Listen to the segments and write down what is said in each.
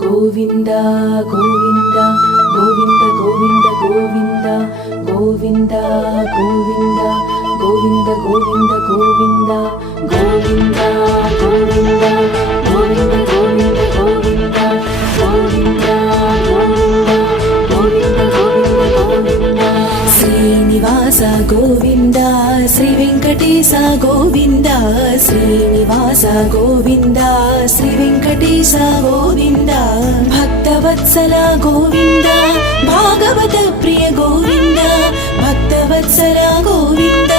Govinda Govinda Govinda Govinda Govinda Govinda Govinda Govinda Govinda Govinda Govinda Govinda Govinda Govinda Govinda Govinda Govinda Govinda Govinda Srinivasa Govinda Shri Venkatesha Govinda Srinivasa Govinda Shri Venkatesha Govinda Bhaktavatsala Govinda Bhagavata Priya Govinda Bhaktavatsala Govinda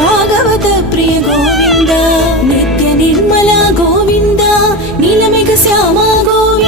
Bhagavata Priya Govinda Nithya Nirmala Govinda నీలమేఘ Shyama Govinda